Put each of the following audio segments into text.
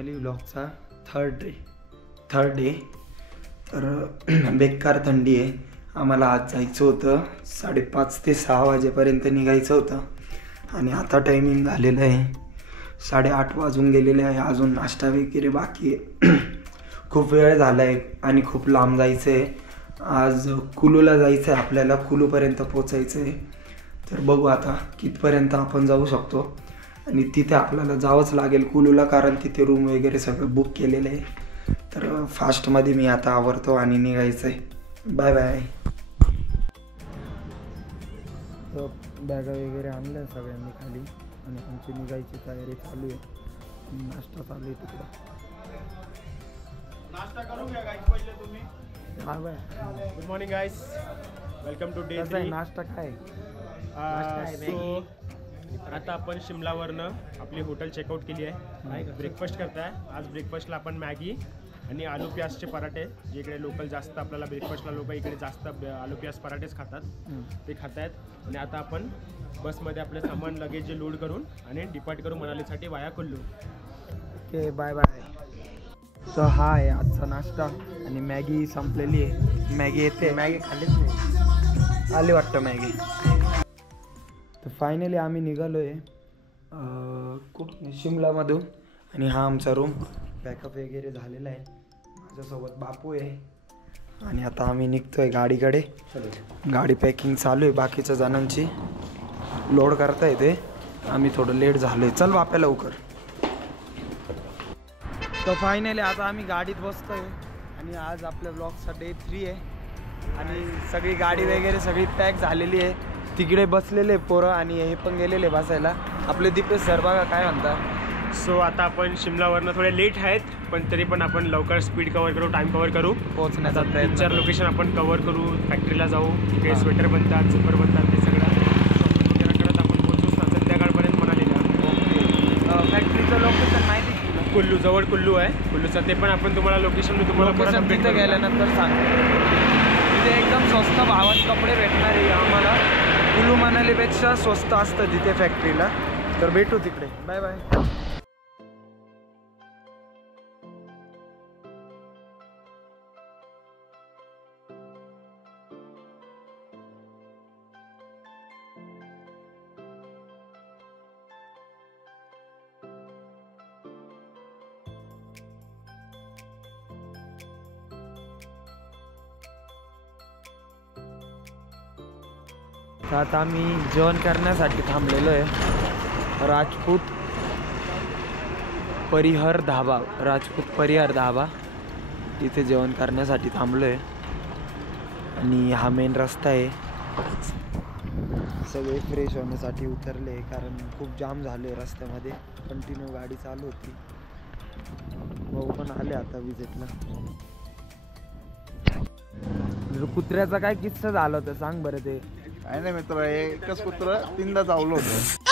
Finally व्लॉगचा third day. तर बेकार थंडी आहे। आम्हाला आज जायचं होतं 5:30 ते 6 वाजेपर्यंत निघायचं होतं आणि आता टायमिंग झालेलं आहे 8:30 वाजून गेलेले आहे। अजून नाश्ता वगैरे बाकी आहे। खूप वेळ झाला आहे आणि खूप लांब जायचं आहे। आज कुलूला जायचं आहे आपल्याला, कुलूपर्यंत पोचायचं आहे। तर बघू आता कितपर्यंत आपण जाऊ शकतो आणि तिथे आपल्याला जावंच लागेल कुलूला, कारण तिथे रूम वगैरे सगळं बुक केलेलं आहे। तर फास्टमध्ये मी आता आवरतो आणि निघायचं आहे। Bye bye. तर बॅगा वगैरे आणल्या सगळ्यांनी खाली आणि आमची निघायची तयारी चालू आहे। नाश्ता चालू आहे तिकडं। नाश्ता करून घ्या गाइस पहिले तुम्ही। हां bye. Good morning guys, welcome to day 3। नाश्ता काय? आता आपण शिमलावरनं आपली हॉटेल चेकआउट केली आहे। ब्रेकफास्ट करताय। आज ब्रेकफास्टला आपण मॅगी आणि आलू प्याजचे पराठे, जे इकडे लोकल जास्त आपल्याला ब्रेकफास्टला लोक इकडे जास्त आलू प्याज पराठेच खातात, ते खात आहेत। आणि आता आपण बसमध्ये आपलं सामान लगेज जे लोड करून आणि डिपार्ट करू मनालीसाठी वाया कुल्लू। Okay bye bye. तर हा आहे आजचा नाश्ता आणि मॅगी संपलेली आहे। मॅगी येते, मॅगी खाल्लीच नाही, आली वाटतं मॅगी। तर फायनली आम्ही निघालो आहे कुठं, शिमलामधून। आणि हा आमचा रूम पॅकअप वगैरे झालेला आहे। माझ्यासोबत बापू आहे आणि आता आम्ही निघतोय गाडीकडे। गाडी पॅकिंग चालू आहे, बाकीच्या जणांची लोड करता येते। आम्ही थोडं लेट झालो आहे। चल बाप्या लवकर। तर फायनली आता आम्ही गाडीत बसतोय आणि आज आपल्या ब्लॉगचा डे 3 आहे आणि सगळी गाडी वगैरे सगळी पॅक झालेली आहे। तिकडे बसलेले पोरं आणि हे पण गेलेले बसायला। आपले दीपेश सर बघा काय म्हणतात। सो आता आपण शिमलावरनं थोडे लेट आहेत, पण तरी पण आपण लवकर स्पीड कवर करू, टाइम कवर करू, पोहोचण्याचा 3-4 लोकेशन आपण कवर करू। फॅक्टरीला जाऊ, इकडे स्वेटर बनतात, सुपर बनतात, ते सगळं वगैरे करत आपण पोहोचू संध्याकाळपर्यंत म्हणालेलं। फॅक्टरीचं लोकेशन माहिती आहे? कुल्लू, जवळ कुल्लू आहे कुल्लूचं, ते पण आपण तुम्हाला लोकेशन मी तुम्हाला तिथे गेल्यानंतर सांगतो। तिथे एकदम स्वस्त भावात कपडे भेटणार आहे आम्हाला। कुल्लू मनालीपेक्षा स्वस्त असतं तिथे फॅक्टरीला। तर भेटू तिकडे। Bye bye. तर आता आम्ही जेवण करण्यासाठी थांबलेलो आहे राजपूत परिहर धाबा। इथे जेवण करण्यासाठी थांबलो आहे आणि हा मेन रस्ता आहे। सगळे फ्रेश होण्यासाठी उतरले कारण खूप जाम झाले रस्त्यामध्ये, कंटिन्यू गाडी चालू होती। भाऊ पण आले आता विजिटला। कुत्र्याचा काय किस्सा झाला होता सांग बरं ते। काय नाही मित्र, एकच कुत्र 3दा चावलं होतं।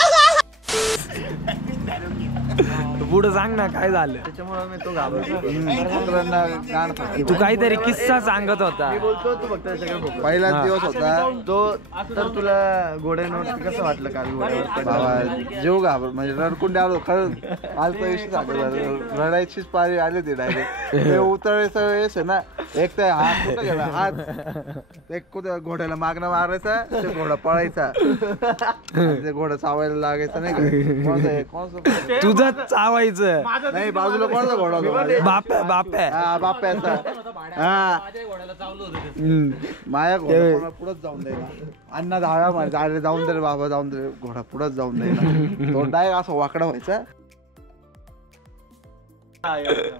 पुढं सांग ना काय झालं। त्याच्यामुळे मी तो घाबरतो कुत्र्यांना गाण खातो। तू काहीतरी किस्सा सांगत होता। मी बोलतो तू फक्त त्याच्याकडे पहिलाच दिवस होता तो। तर तुला घोड्यावरती कसं वाटलं काल घोड्यावर? बाबा जीव घाबर, म्हणजे रडकुंडे आलो खरं। कालचा विषय झाला, रडायचीच पारी आली होती डायरेक्ट। ते उतरायचा वेळेस आहे ना, एक तर हात कुठं गेला, हात एक घोड्याला मागणं मारायचा, ते घोडा पळायचा, ते घोडा चावायला लागायचा नाही का। तुझं चावायचं नाही, बाजूला कोणाचा घोडा होता? बाप्याचा। माया घोडा पुढंच जाऊन द्यायला, अण्णा धाळा मारायचा, जाऊन दे रे बाबा, जाऊन दे, घोडा पुढंच जाऊन द्यायला। तो डायरेक्ट असं वाकडा व्हायचा।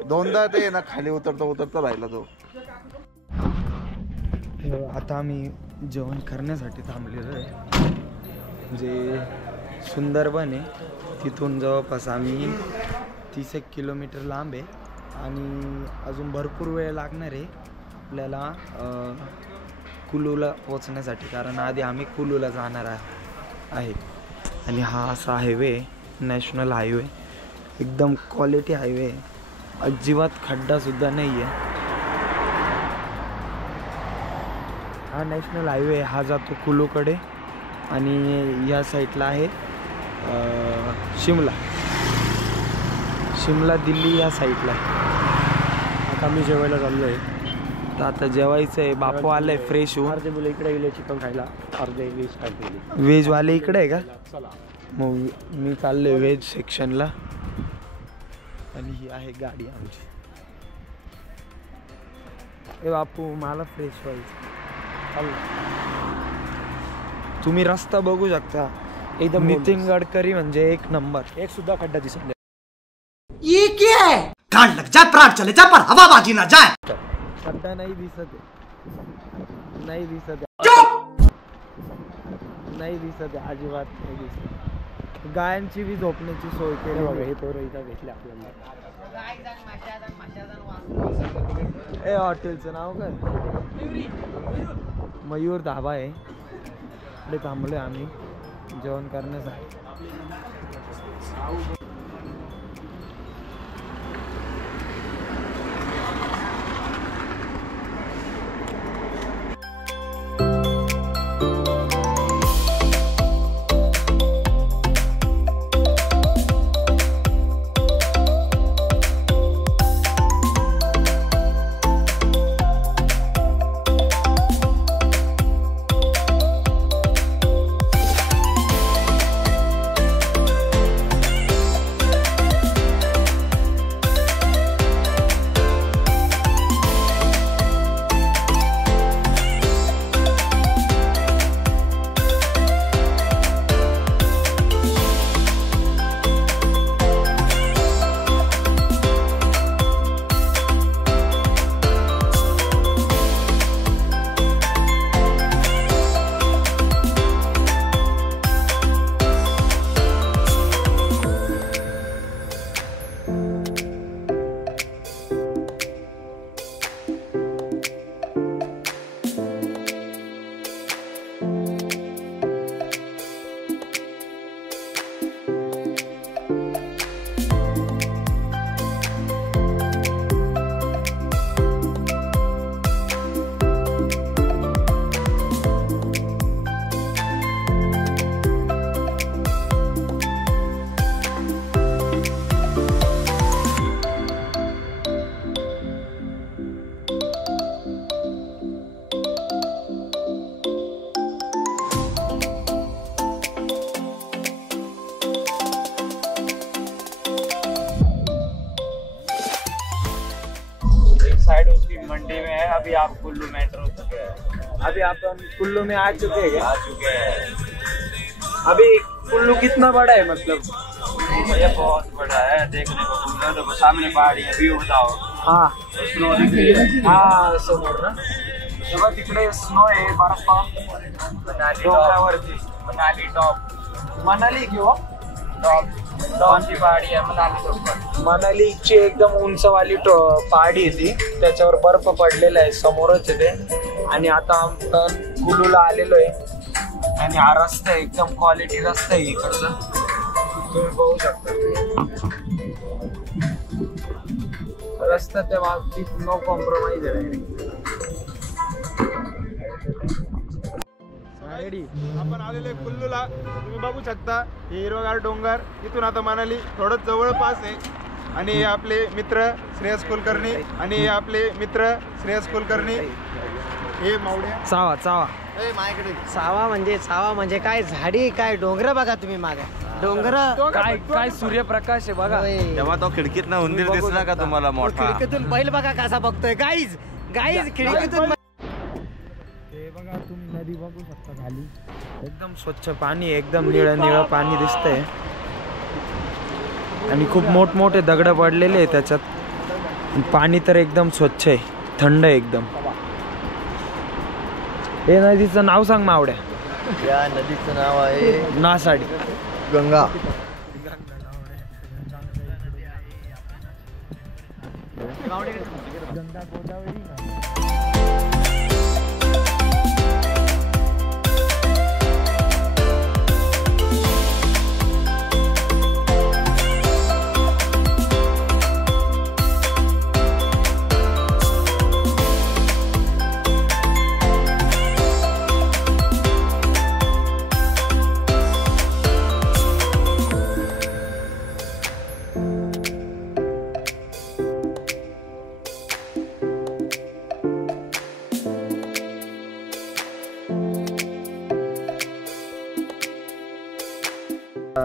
2दा ते ना खाली उतरता राहिला तो। आता आम्ही जेवण करण्यासाठी थांबलेलो आहे, म्हणजे सुंदरबन आहे तिथून जवळपास आम्ही 30 किलोमीटर लांब आहे आणि अजून भरपूर वेळ लागणार आहे आपल्याला कुलूला पोचण्यासाठी, कारण आधी आम्ही कुलूला जाणार आहे। आणि हा असा हायवे, नॅशनल हायवे, एकदम क्वालिटी हायवे, अजिबात खड्डासुद्धा नाही आहे। हा नॅशनल हायवे हा जातो कुलूकडे आणि या साईडला आहे शिमला दिल्ली या साईडला आहे. आता मी जेवायला चाललो आहे. तर आता जेवायचं आहे. बापू आलाय फ्रेश होऊन. अर्धे मुलं इकडे गेले चिकन खायला, अर्धे व्हेज खायला. व्हेजवाले इकडे आहे का? चला मग मी चाललोय व्हेज सेक्शनला. आणि ही आहे गाडी आमची. ए बापू मला फ्रेश व्हायचं. तुम्ही रस्ता बघू शकता एकदम. नितीन गडकरी म्हणजे एक नंबर. एक सुद्धा खड्डा दिसत नाही. ये क्या है? कान लग जाए, प्राण चले जाए, पर हवाबाजी ना जाए. खड्डा नाही दिसत आहे. नाही दिसत आहे. नाही दिसत आहे. अजिबात नाही दिसत. गायांची बी झोपण्याची सोय केली बघा. हे पोरं इथं भेटले आपल्याला. ए हॉटेलचं नाव काय? मयूर धाबा आहे. इकडे थांबलोय आम्ही जेवण करण्यासाठी. साइड उसकी मंडी में है. अभी आप कुल्लू मेट्रो चुके हैं. अभी आप कुल्लू में आ चुके हैं क्या? आ चुके हैं. अभी कुल्लू कितना बड़ा है मतलब? ये बहुत बड़ा है, देखने को मिल रहा है. तो सामने पहाड़ी है, व्यू बताओ. हाँ स्नो दिख रही है. हा समोर ना. तेव्हा तिकडे स्नो आहे, बर्फ. मनाली डोंगरावरती. मनाली टॉप. मनाली किंवा टॉप टॉपची पहाडी आहे मनाली टॉप. मनालीची एकदम उंचवाली पहाडी आहे ती. त्याच्यावर बर्फ पडलेला आहे. समोरच आहे ते. आणि आता आपण कुल्लूला आलेलो आहे. आणि हा रस्ता एकदम क्वालिटी रस्ता आहे इकडचा. तुम्ही बघू शकता रस्ता त्या बाबतीत नो कॉम्प्रोमाइज आहे. आपण आलेले कुल्लूला. तुम्ही बघू शकता हे हिरवगार डोंगर. इथून आता मनाली थोडं जवळपास आहे. आणि हे आपले मित्र श्रेयस कुलकर्णी. आणि हे आपले मित्र श्रेयस कुलकर्णी. हे मावड्या चावा चावा. सावा म्हणजे काय झाडी काय डोंगर बघा तुम्ही मागे. डोंगर काय काय सूर्यप्रकाश आहे बघा. तेव्हा तो खिडकीत उंदीर दिसला का तुम्हाला मोठा? खिडकीतून बैल बघा कसा बघतोय. गाईज खिडकीतून. हे बघा तुम्ही नदी बघू शकता खाली. एकदम स्वच्छ पाणी. एकदम निळं निळं पाणी दिसतंय. आणि खूप मोठमोठे दगड पडलेले आहे त्याच्यात. पाणी तर एकदम स्वच्छ आहे. थंड आहे एकदम. हे नदीचं नाव सांग मावड्या. या नदीचं नाव आहे नासाडी. गंगा. गंगा गोदावरी.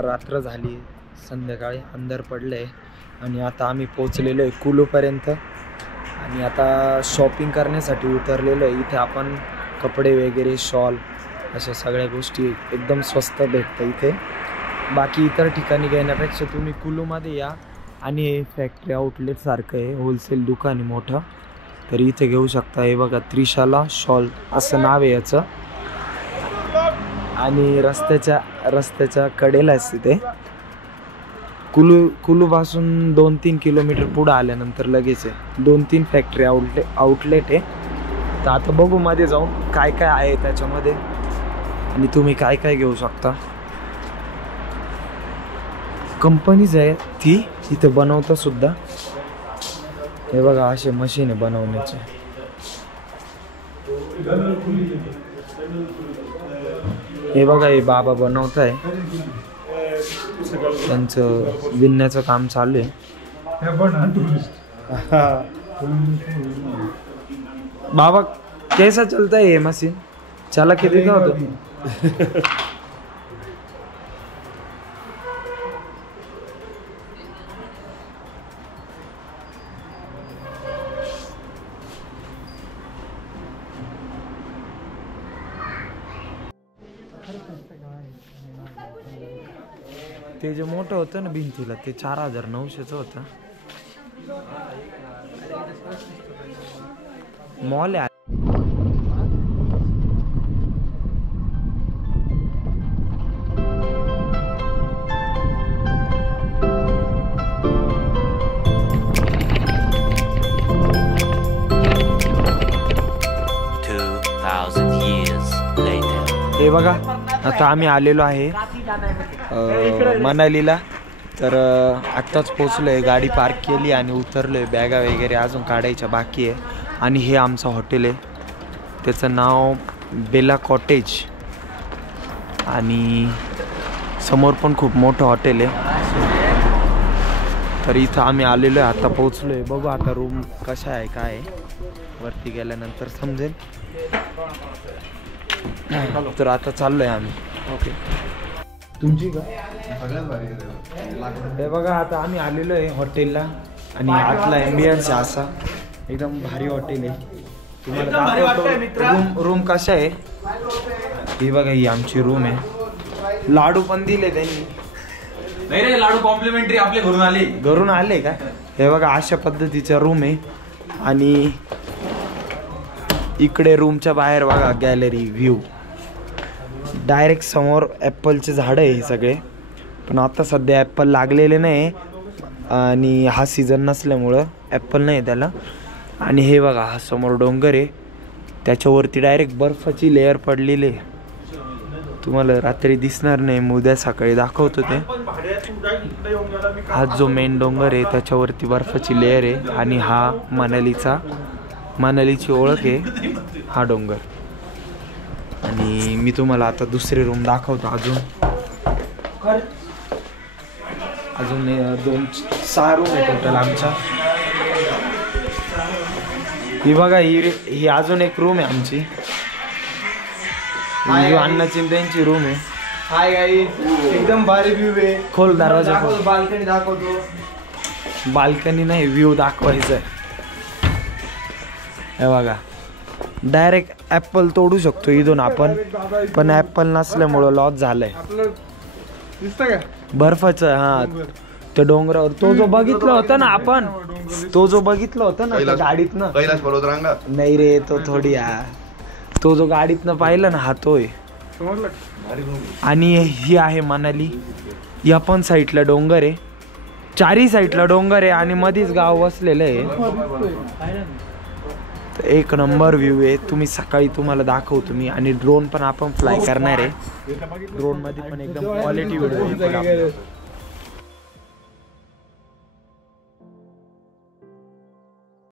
रात्र झाली, संध्याकाळी अंधार पडले आणि आता आम्ही पोचलेलो आहे कुलूपर्यंत आणि आता शॉपिंग करण्यासाठी उतरलेलो आहे. इथे आपण कपडे वगैरे शॉल अशा सगळ्या गोष्टी एकदम स्वस्त भेटतं इथे. बाकी इतर ठिकाणी घेण्यापेक्षा तुम्ही कुलूमध्ये या आणि हे फॅक्टरी आउटलेटसारखं आहे, होलसेल दुकान आहे मोठं, तर इथे घेऊ शकता. हे बघा त्रिशाला शॉल असं नाव आहे याचं आणि रस्त्याच्या कडेला असते ते. कुलूपासून 2-3 किलोमीटर पुढं आल्यानंतर लगेच आहे. 2-3 फॅक्टरी आउटलेट आहे. तर आता बघू मध्ये जाऊन काय काय आहे त्याच्यामध्ये आणि तुम्ही काय काय घेऊ शकता. कंपनीज आहे ती इथे बनवता सुद्धा. हे बघा असे मशीन आहे बनवण्याचे. हे बघा हे बाबा बनवत आहे, त्यांचं विणण्याचं काम चालू आहे. बाबा कैसा चलता है ये मशीन? चला किती का होतो? ते जे मोठं होतं ना भिंतीला ते 4900चं होतं. मॉल आहे. हे बघा आता आम्ही आलेलो आहे मनालीला. तर आत्ताच पोचलो आहे, गाडी पार्क केली आणि उतरलो आहे. बॅगा वगैरे अजून काढायच्या बाकी आहे. आणि हे आमचं हॉटेल आहे, त्याचं नाव बेला कॉटेज आणि समोर पण खूप मोठं हॉटेल आहे. तर इथं आम्ही आलेलो आहे, आता पोचलो आहे. बघू आता रूम कशा आहे काय आहे, वरती गेल्यानंतर समजेल. तर आता चाललोय आम्ही. ओके तुमची का? हे बघा आता आम्ही आलेलो आहे हॉटेलला आणि आतला ॲम्बियन्स आहे असा एकदम भारी हॉटेल आहे. तुम्हाला रूम कशा आहे ही बघा. ही आमची रूम आहे. लाडू पण दिले त्यांनी. नाही रे, लाडू कॉम्प्लिमेंटरी आपले घरून आले का? हे बघा अशा पद्धतीचा रूम आहे. आणि इकडे रूमच्या बाहेर बघा गॅलरी व्ह्यू. डायरेक्ट समोर ॲपलचे झाडं आहे हे सगळे, पण आता सध्या ॲपल लागलेले नाही आणि हा सीझन नसल्यामुळं ॲपल नाही त्याला. आणि हे बघा हा समोर डोंगर आहे, त्याच्यावरती डायरेक्ट बर्फाची लेअर पडलेली आहे. तुम्हाला रात्री दिसणार नाही, उद्या सकाळी दाखवतो ते. हा जो मेन डोंगर आहे त्याच्यावरती बर्फाची लेअर आहे आणि हा मनालीची ओळख आहे हा डोंगर. आणि मी तुम्हाला आता दुसरी रूम दाखवतो. अजून 6 रूम आहे टोटल आमच्या. ही बघा ही अजून एक रूम आहे आमची. अण्णा चिंत्यांची रूम आहे. हाय गाईस, एकदम भारी व्ह्यू आहे. खोल दरवाजा. बाल्कनी दाखवतो. बाल्कनी नाही, व्ह्यू दाखवायचा आहे. हे बघा डायरेक्ट ॲपल तोडू शकतो इथून आपण, पण ॲपल नसल्यामुळं लॉस झालंय. दिसतं का बर्फाचं? हा ते डोंगरावर तो जो बघितला होता ना आपण, तो जो बघितला होता ना त्या गाडीतनं. कैलाश पर्वतरांगा नाही रे, तो थोडी तो जो गाडीतनं पाहिलं ना हा तो आहे. आणि ही आहे मनाली. या पण साईडला डोंगर आहे, चारही साईडला डोंगर आहे आणि मध्येच गाव वसलेलं आहे. एक नंबर व्ह्यू आहे. तुम्ही सकाळी तुम्हाला दाखवतो मी. आणि ड्रोन पण आपण फ्लाय करणार आहे. ड्रोन मध्ये पण एकदम क्वालिटी व्हिडिओ.